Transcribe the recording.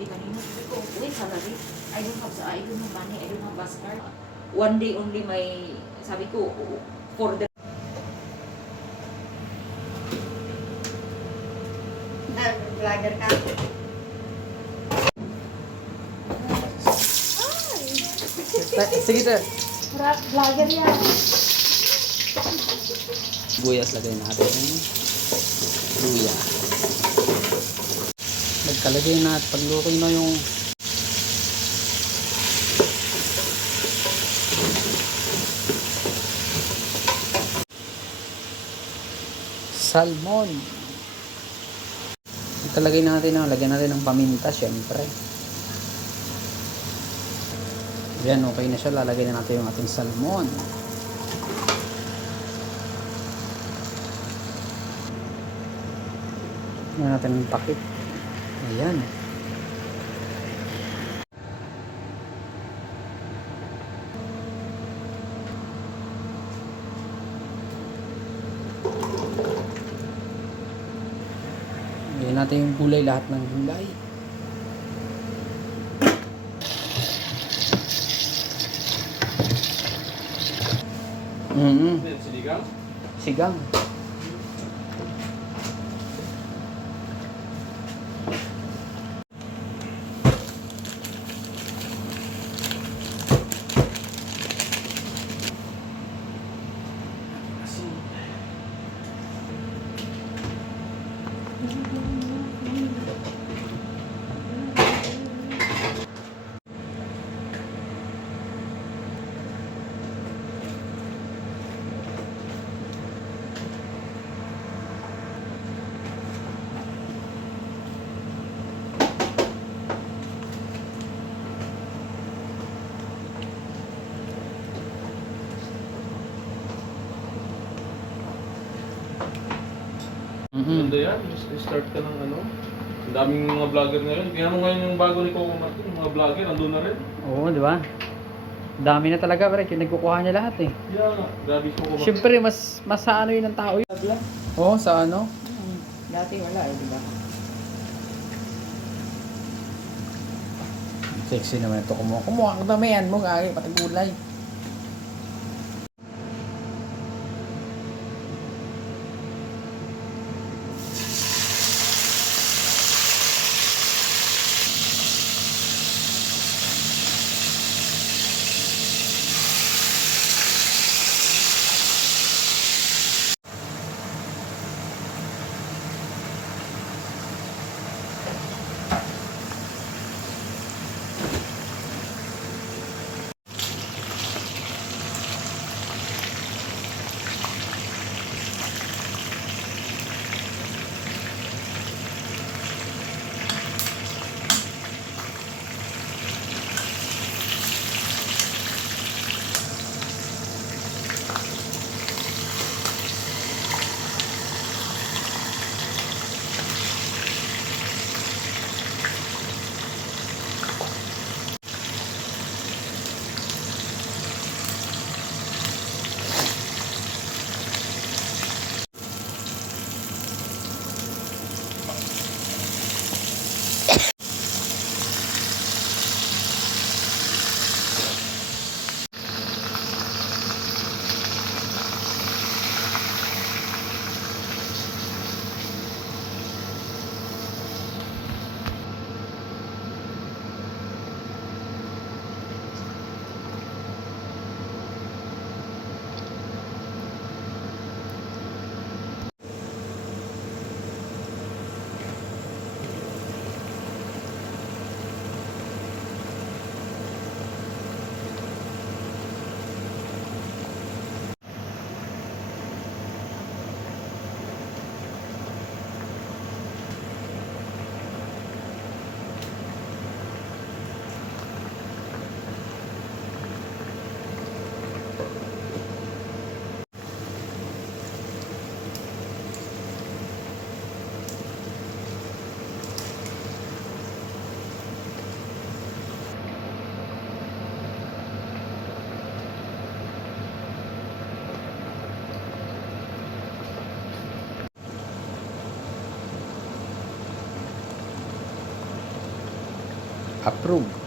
sabi kanina, sabi ko, wait, salary. I don't have money, I don't have bus card. One day only may, sabi ko, for the Vlogger ka? Sige, sir. Vlogger yan. Buyas lagay natin. Luya. Nagkalagay na at paglukoy na yung salmon. Italagay natin na, lagyan natin ng paminta syempre. Yan, okay na siya. Lalagay na natin yung ating salmon. Lagyan natin ng takip. Ayan. Lagyan natin yung gulay, lahat ng gulay. Sinigang? Sigang. Ganda yan. Start ka ng ano. Ang daming mga vlogger ngayon. Kaya mo ngayon yung bago ni Coco Martin, yung mga vlogger, andun na rin. Oo, di ba? Dami na talaga, pre. Yung nagkukuha niya lahat eh. Yeah, grabe si Coco Martin. Siyempre, mas sa ano yun ng tao yun. Oo, sa ano? dati wala eh, di ba? Sexy naman ito. Kumuha ang damihan mo, gagi, pati gulay. Approve.